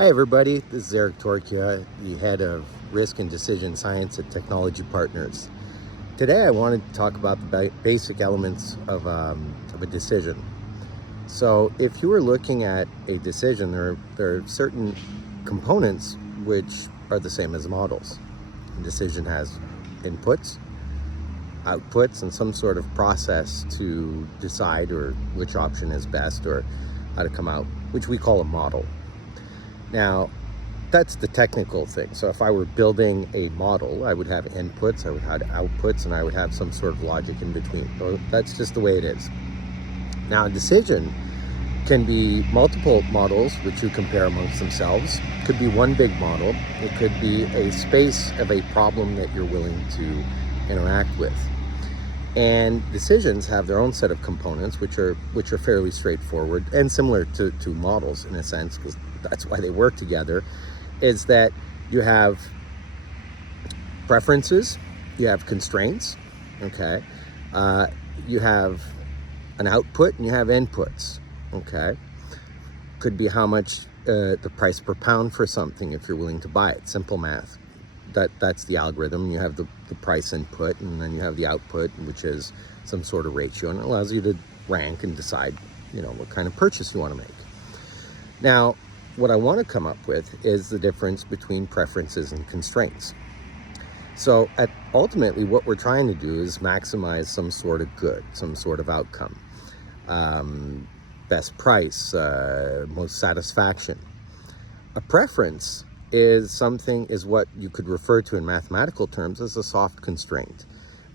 Hi everybody, this is Eric Torkia, the head of Risk and Decision Science at Technology Partners. Today I wanted to talk about the basic elements of a decision. So if you were looking at a decision, there are certain components which are the same as models. A decision has inputs, outputs, and some sort of process to decide or which option is best or how to come out, which we call a model. Now, that's the technical thing. So if I were building a model, I would have inputs, I would have outputs, and I would have some sort of logic in between. So that's just the way it is. Now, a decision can be multiple models which you compare amongst themselves. It could be one big model. It could be a space of a problem that you're willing to interact with. And decisions have their own set of components which are fairly straightforward and similar to models in a sense, because that's why they work together, is that you have preferences, you have constraints, okay? You have an output and you have inputs, okay? Could be how much the price per pound for something if you're willing to buy it, simple math. That's the algorithm. You have the price input, and then you have the output, which is some sort of ratio, and it allows you to rank and decide, what kind of purchase you want to make. Now, what I want to come up with is the difference between preferences and constraints. So ultimately, what we're trying to do is maximize some sort of good, some sort of outcome. Best price, most satisfaction. A preference is what you could refer to in mathematical terms as a soft constraint,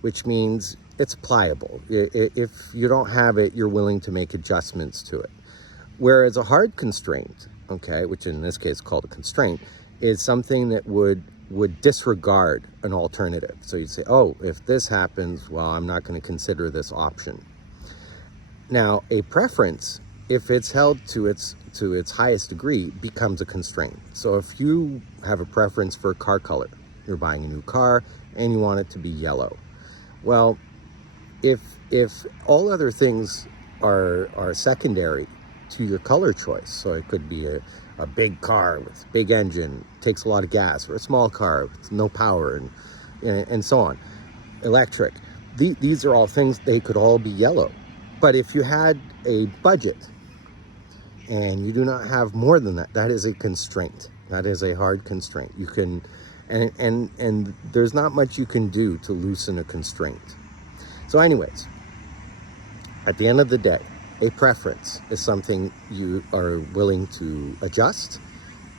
which means it's pliable. If you don't have it, you're willing to make adjustments to it. Whereas a hard constraint, okay, which in this case is called a constraint, is something that would disregard an alternative. So you'd say, oh, if this happens, well, I'm not going to consider this option. Now, a preference, if it's held to its highest degree, becomes a constraint. So if you have a preference for car color, you're buying a new car and you want it to be yellow. Well, if all other things are secondary to your color choice, so it could be a big car with big engine, takes a lot of gas, or a small car with no power, and so on, electric. These are all things, they could all be yellow. But if you had a budget and you do not have more than that, that is a constraint. That is a hard constraint. You can, and there's not much you can do to loosen a constraint. So anyways, at the end of the day, a preference is something you are willing to adjust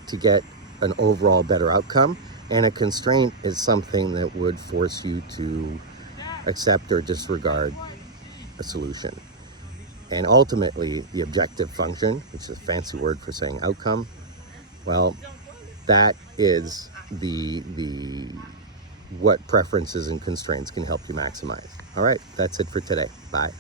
to get an overall better outcome, and a constraint is something that would force you to accept or disregard a solution. And ultimately, the objective function, which is a fancy word for saying outcome, well, that is what preferences and constraints can help you maximize. All right, that's it for today. Bye.